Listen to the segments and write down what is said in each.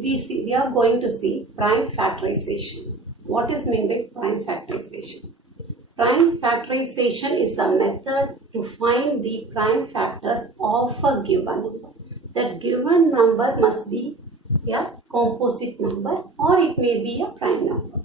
we are going to see prime factorization. What is meant by prime factorization? Prime factorization is a method to find the prime factors of a given number. That given number must be a composite number or it may be a prime number.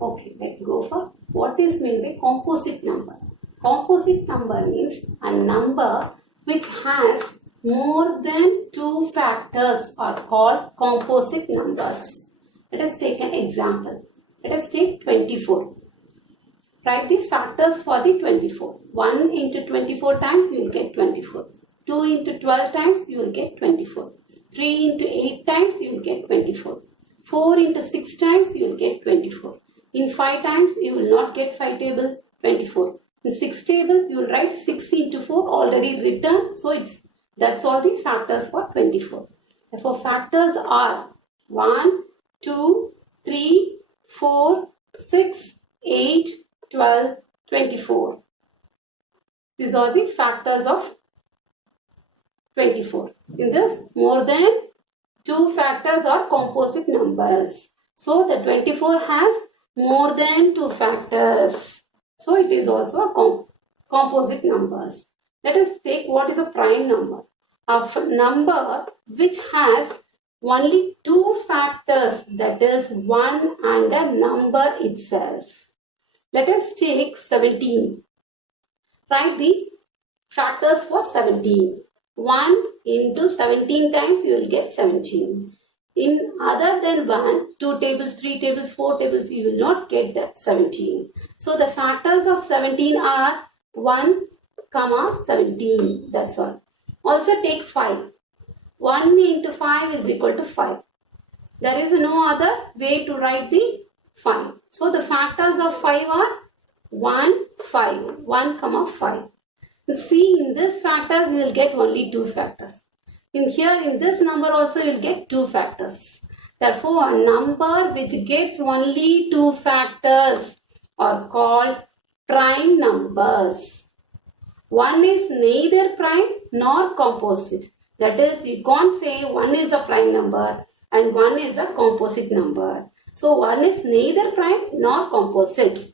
Okay, let's go for what is meant by composite number. Composite number means a number which has more than two factors are called composite numbers. Let us take an example. Let us take 24. Write the factors for the 24. 1 into 24 times you will get 24. 2 into 12 times you will get 24. 3 into 8 times you will get 24. 4 into 6 times you will get 24. In 5 times you will not get 5 table 24. In 6 table you will write 6 into 4 already written. So that's all the factors for 24. Therefore factors are 1, 2, 3, 4, 6, 8, 12, 24. These are the factors of 24. In this, more than two factors are composite numbers. So the 24 has more than two factors. So it is also a composite numbers. Let us take what is a prime number. A number which has only two factors, that is 1 and a number itself. Let us take 17. Write the factors for 17. 1 into 17 times you will get 17. In other than 1, 2 tables, 3 tables, 4 tables, you will not get that 17. So the factors of 17 are 1, 17. That's all. Also take 5. 1 into 5 is equal to 5. There is no other way to write the 5. So the factors of 5 are 1, 5. 1, 5. See, in this factors you will get only two factors. In this number also you will get two factors. Therefore, a number which gets only two factors are called prime numbers. One is neither prime nor composite. That is, you can't say one is a prime number and one is a composite number. So, one is neither prime nor composite.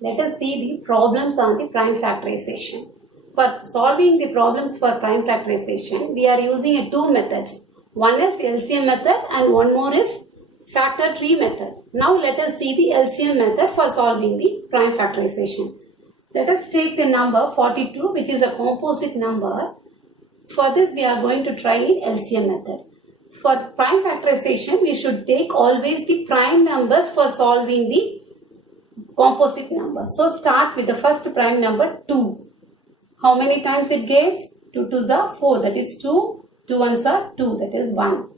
Let us see the problems on the prime factorization. For solving the problems for prime factorization, we are using two methods. One is LCM method and one more is factor tree method. Now let us see the LCM method for solving the prime factorization. Let us take the number 42, which is a composite number. For this, we are going to try in LCM method. For prime factorization, we should take always the prime numbers for solving the composite number. So start with the first prime number 2. How many times it gets? 2 2s are 4, that is 2. 2 1s are 2, that is 1.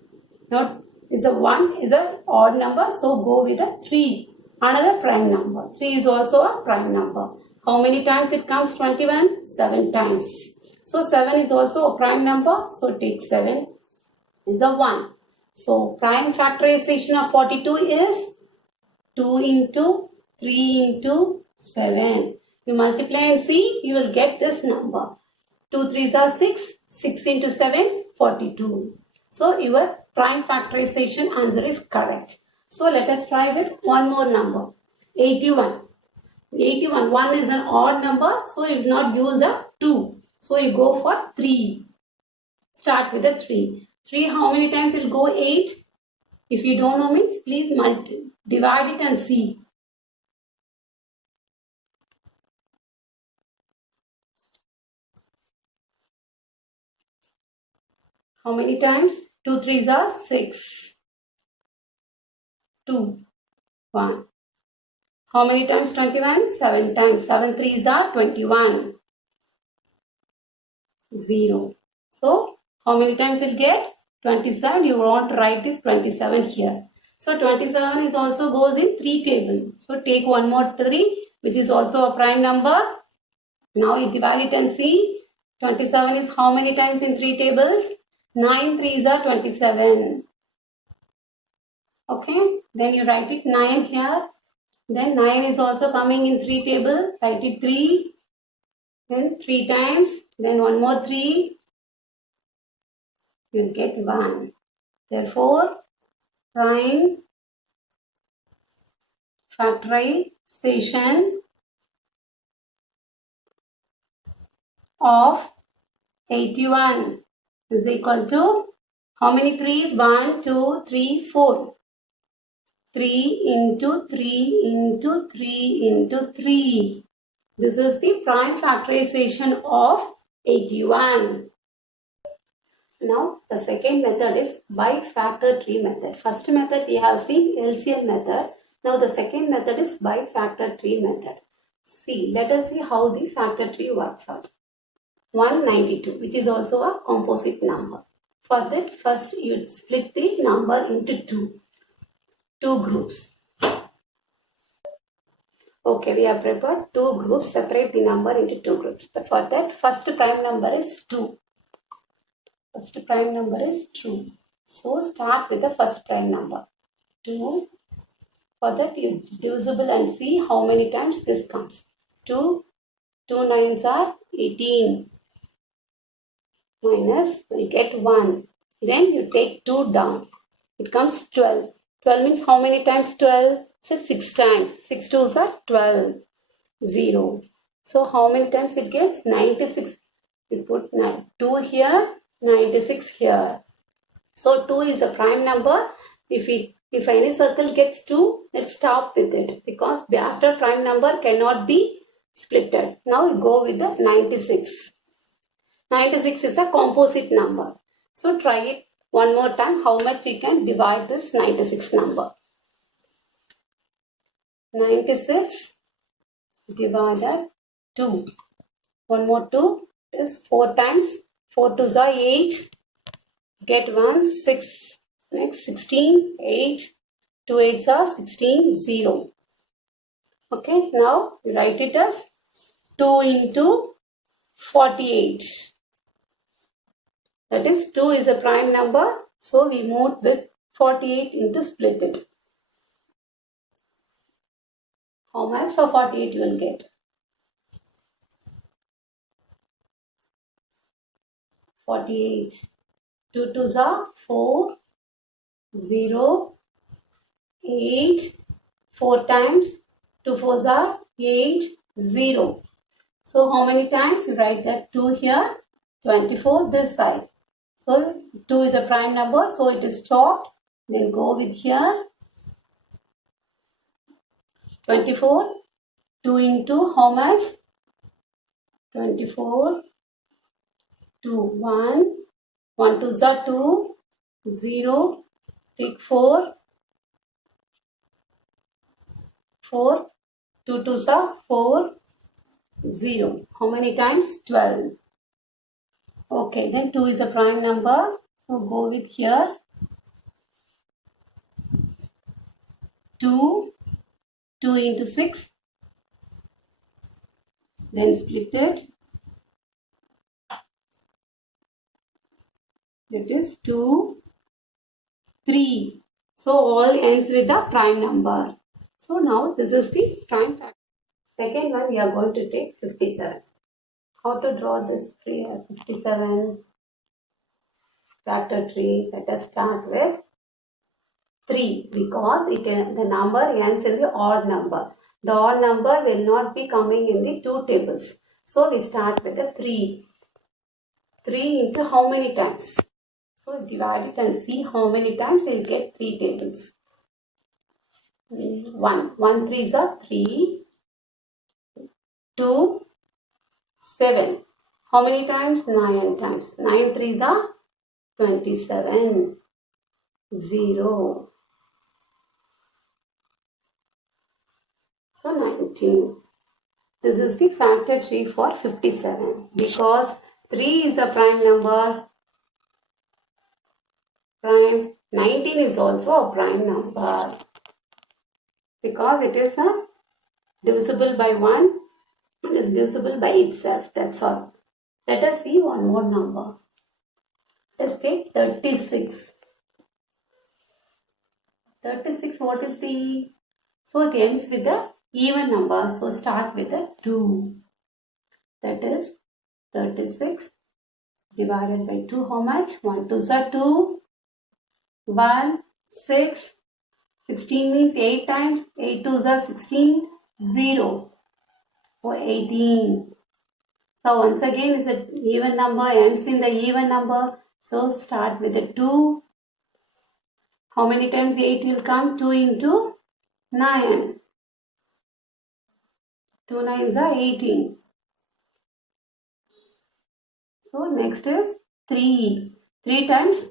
Now is a 1 is an odd number, so go with a 3. Another prime number. 3 is also a prime number. How many times it comes? 21? 7 times. So 7 is also a prime number, so take 7 is a 1. So prime factorization of 42 is 2 into 3 into 7. You multiply and see, you will get this number. 2 3s are 6. 6 into 7, 42. So your prime factorization answer is correct. So let us try with one more number. 81. 81. 1 is an odd number, so you will not use a 2. So you go for 3. Start with a 3. 3, how many times will go? 8. If you don't know means, please divide it and see. How many times? 2 3s are 6. 2. 1. How many times 21? 7 times. 7 3s are 21. 0. So, how many times you'll get? 27. You want to write this 27 here. So, 27 is also goes in 3 table. So, take one more 3, which is also a prime number. Now, you divide it and see. 27 is how many times in 3 tables? 9 3s are 27. Okay. Then you write it 9 here. Then 9 is also coming in 3 table. Write it 3. Then 3 times. Then one more 3. You will get 1. Therefore, prime factorization of 81 is equal to how many 3's? 1, 2, 3, 4. 3 into 3 into 3 into 3. This is the prime factorization of 81. Now the second method is by factor tree method. First method we have seen LCM method. Now the second method is by factor tree method. See, let us see how the factor tree works out. 192, which is also a composite number. For that, first you split the number into two groups. Okay, we have prepared two groups. Separate the number into two groups. But for that, first prime number is 2. First prime number is 2. So start with the first prime number 2. For that, you divisible and see how many times this comes. 2 9s are 18. Minus, we get 1. Then you take 2 down. It comes 12. 12 means how many times 12? So 6 times. 6 2s are 12. 0. So how many times it gets? 96. We put 2 here, 96 here. So 2 is a prime number. If any circle gets 2, let's stop with it. Because after prime number cannot be splitted. Now we go with the 96. 96 is a composite number. So try it one more time how much we can divide this 96 number. 96 divided 2. One more 2 is 4 times. 4 2s are 8. Get 1, 6. Next 16, 8. 2 8s are 16, 0. Okay, now we write it as 2 into 48. That is 2 is a prime number. So we moved with 48 into split it. How much for 48 you will get? 48. 2 2s are 4, 0, 8. 4 times 2 4s are 8, 0. So how many times? You write that 2 here, 24 this side. So 2 is a prime number, so it is stopped. Then go with here. 24. 2 into how much? 24. 2. 1. 1 2s are 2. 0. Take 4. 4. 2 2s are 4. 0. How many times? 12. Okay, then 2 is a prime number. So go with here. 2. 2 into 6. Then split it. That is 2, 3. So all ends with a prime number. So now this is the prime factor. Second one we are going to take 57. How to draw this tree? 57 factor tree? Let us start with 3 because the number ends in the odd number. The odd number will not be coming in the 2 tables. So we start with the 3. 3 into how many times? So divide it and see how many times you will get 3 tables. 1. 1 3s are 3. 2. 7. How many times? 9 times. 9 3s are 27. 0. So 19. This is the factor tree for 57 because 3 is a prime number. Prime 19 is also a prime number because it is a divisible by 1. It is divisible by itself. That's all. Let us see one more number. Let's take 36. 36, what is the? So it ends with a even number. So start with a 2. That is 36 divided by 2. How much? 1 2s are 2. 1, 6, 16 means 8 times, 8 2s are 16, 0, or 18. So once again is an even number, ends in the even number. So start with the 2. How many times 8 will come? 2 into 9. 2 9s are 18. So next is 3. 3 times,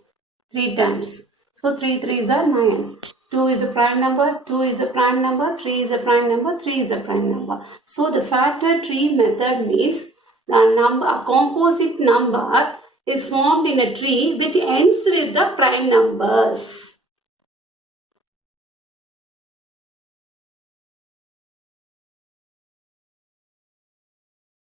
3 times. So 3 3s are 9. 2 is a prime number, 2 is a prime number, 3 is a prime number, 3 is a prime number. So the factor tree method means a composite number is formed in a tree which ends with the prime numbers.